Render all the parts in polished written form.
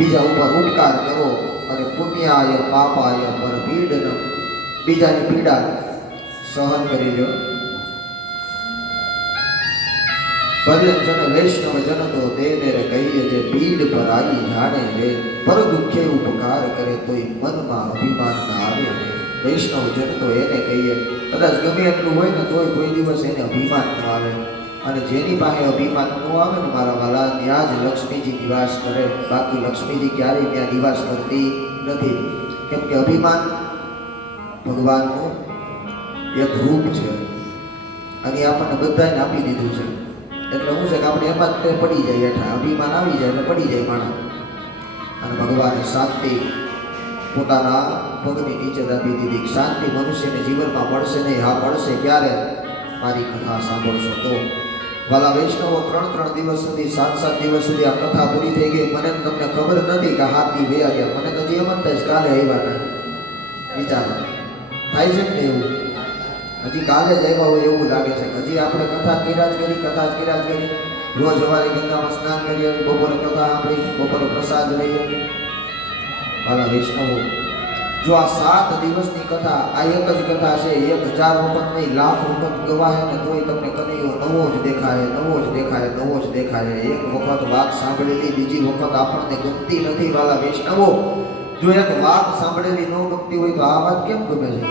બીજા ઉપર ઉપકાર કરો અને પુણ્યાય પાપાય પર પીડન, બીજાની પીડા સહન કરી લો. ભજન જન વૈષ્ણવ જન તો તેને રે કહીએ જે પીડ પર આવી જાણે રે, પર દુઃખે ઉપકાર કરે તોય મનમાં અભિમાન ના આવે રે. વૈષ્ણવ જન તો એને કહીએ, કદાચ ગમે એટલું હોય ને તોય કોઈ દિવસ એને અભિમાન ન આવે. અને જેની પાસે અભિમાન ન આવે ને મારા વાલા, ત્યાં જ લક્ષ્મીજી નિવાસ કરે. બાકી લક્ષ્મીજી ક્યારેય ત્યાં નિવાસ કરતી નથી. કેમ કે અભિમાન ભગવાનનું એક રૂપ છે અને આપણને બધાને આપી દીધું છે. એટલે શું છે કે આપણે એમાં જ પડી જાય, હેઠા અભિમાન આવી જાય એટલે પડી જાય માણસ. અને ભગવાને શાંતિ પોતાના પગની નીચે દાબી દીધી. શાંતિ મનુષ્યને જીવનમાં મળશે નહીં. હા મળશે ક્યારે? મારી કથા સાંભળશો તો. વાલા વૈષ્ણવો, 3 દિવસ સુધી 7 દિવસ સુધી આ કથા પૂરી થઈ ગઈ. મને તમને ખબર નથી કે 7 દી વયા ગયા. મને તો જે એમ જ થાય કાલે આવ્યા ના વિચારો થાય છે ને એવું. હજી કાલે જ આવ્યા હોય એવું લાગે છે. હજી આપણે કથા કર્યા જ કરી. રોજ સવારે ગંગામાં સ્નાન કરીએ, બપોરે કથા આપણી, બપોરે પ્રસાદ લઈએ. વાલા વૈષ્ણવો, જો આ 7 દિવસની કથા, આ એક જ કથા છે, 1000 વખત નહીં, લાખ વખત ગવાય ને તોય તમને કનૈયો નવો જ દેખાય. એક વખત વાત સાંભળેલી બીજી વખત આપણને ગમતી નથી. વાલા વૈષ્ણવો, જો એક વાત સાંભળેલી ન ગમતી હોય તો આ વાત કેમ ગમે છે?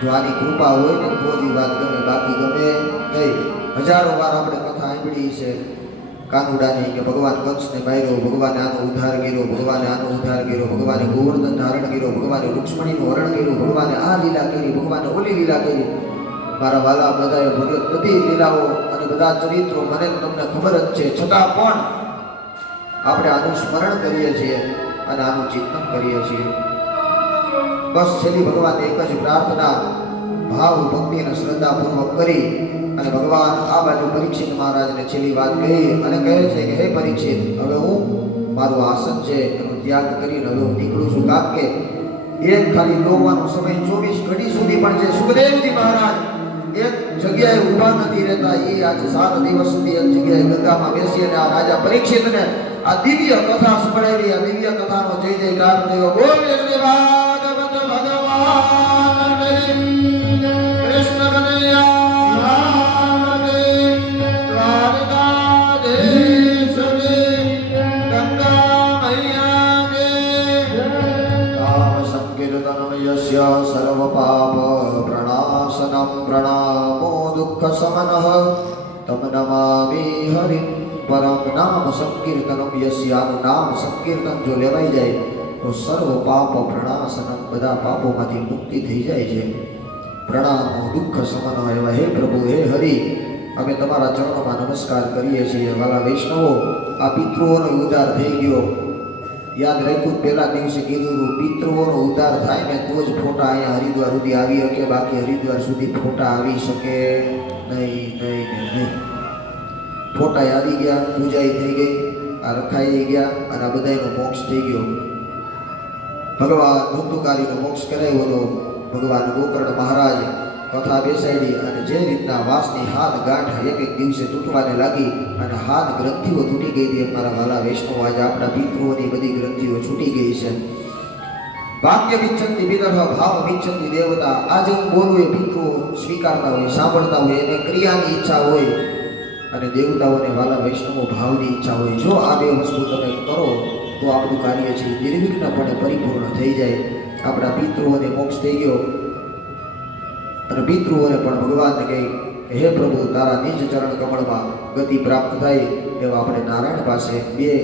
જો આની કૃપા હોય ને તો જ વાત ગમે, બાકી ગમે નહીં. હજારો વાર આપણે કથા સાંભળી છે કાનુડાની કે ભગવાન કંસને માર્યો, ભગવાને આનો ઉદ્ધાર કર્યો, ભગવાને ગોવર્ધન ધારણ કર્યો, ભગવાને રૂક્ષ્મણીનું હરણ કર્યું, ભગવાને આ લીલા કરી, ભગવાને ઓલી લીલા કરી. મારા વાલા, બધાએ બધી લીલાઓ અને બધા ચરિત્રો મને તમને ખબર જ છે. છતાં પણ આપણે આનું સ્મરણ કરીએ છીએ અને આનું ચિંતન કરીએ છીએ. બસ છેલ્લી ભગવાને એક જ પ્રાર્થના ભાવ ભક્તિ અને શ્રદ્ધાપૂર્વક કરી અને ભગવાન આ બાજુ પરીક્ષિત મહારાજને છેલ્લી વાત કહી અને કહે છે કે હે પરીક્ષિત, હવે હું મારું આસન છે એનો ત્યાગ કરીને હવે હું નીકળું છું. કારણ કે એક ખાલી લોવાનો સમય 24 ઘડી સુધી પણ છે. સુખદેવજી મહારાજ એક જગ્યાએ ઊભા નથી રહેતા. એ આજે 7 દિવસ સુધી એક જગ્યાએ ગંગામાં બેસી અને આ રાજા પરીક્ષિતને આ દિવ્ય કથા સંભળાવી. આ દિવ્ય કથાનો જય જયકાર થયો. બોલ શ્રી ભાગવત ભગવાન કૃષ્ણ કનૈયા સર્વ પાપ પ્રણાશનમ પ્રણામો દુઃખ સમનઃ તમ નમામિ હરિ પરમ. નામ સંકીર્તનમ યસ્યાનું નામ સંકીર્તન જો લેવાઈ જાય તો સર્વ પાપ પ્રણાશનમ, બધા પાપોમાંથી મુક્તિ થઈ જાય છે. પ્રણામો દુઃખ સમનઃ. એવા હે પ્રભુ, હે હરિ, અમે તમારા ચરણોમાં નમસ્કાર કરીએ છીએ. વાલા વૈષ્ણવો, આ પિતૃઓનો ઉદ્ધાર થઈ ગયો. યાદ રાખ્યું, પહેલા દિવસે કીધું પિતૃઓનો ઉદ્ધાર થાય ને તો જ ફોટા અહીંયા હરિદ્વાર સુધી આવી શકે, બાકી હરિદ્વાર સુધી ફોટા આવી શકે નહીં. ફોટા આવી ગયા, પૂજાઈ થઈ ગઈ, આ રખાઈ ગયા અને આ બધાનો મોક્ષ થઈ ગયો. ભગવાન ધુંધુકારીનો મોક્ષ કરાવ્યો હતો. ભગવાન ગોકર્ણ મહારાજ કથા બેસાડી અને જે રીતના વાસની હાથ ગાંઠ એક દિવસે તૂટવાને લાગી અને હાથ ગ્રંથિઓ તૂટી ગઈ હતી. મારા વાલા વૈષ્ણવ, આજે આપણા પિતૃઓની બધી ગ્રંથિઓ છૂટી ગઈ છે. વાક્ય વિચ્છંતિ વિદર્ભ ભાવ વિચ્છંતિ દેવતા. આજે હું બોલું એ પિતૃઓ સ્વીકારતા હોય, સાંભળતા હોય, એને ક્રિયાની ઈચ્છા હોય અને દેવતાઓને વાલા વૈષ્ણવો ભાવની ઈચ્છા હોય. જો આ બે વસ્તુ તમે કરો તો આપણું કાર્ય છે નિર્વિઘ્નપણે પરિપૂર્ણ થઈ જાય. આપણા પિતૃઓને મોક્ષ થઈ ગયો અને પિતૃઓને પણ ભગવાનને કહી કે હે પ્રભુ, તારા નિજ ચરણ કમળમાં ગતિ પ્રાપ્ત થાય એવા આપણે નારાયણ પાસે 2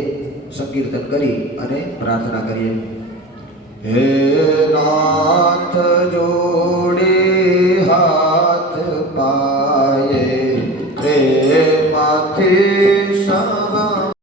સંકીર્તન કરી અને પ્રાર્થના કરીએ. હે નાથ જોડે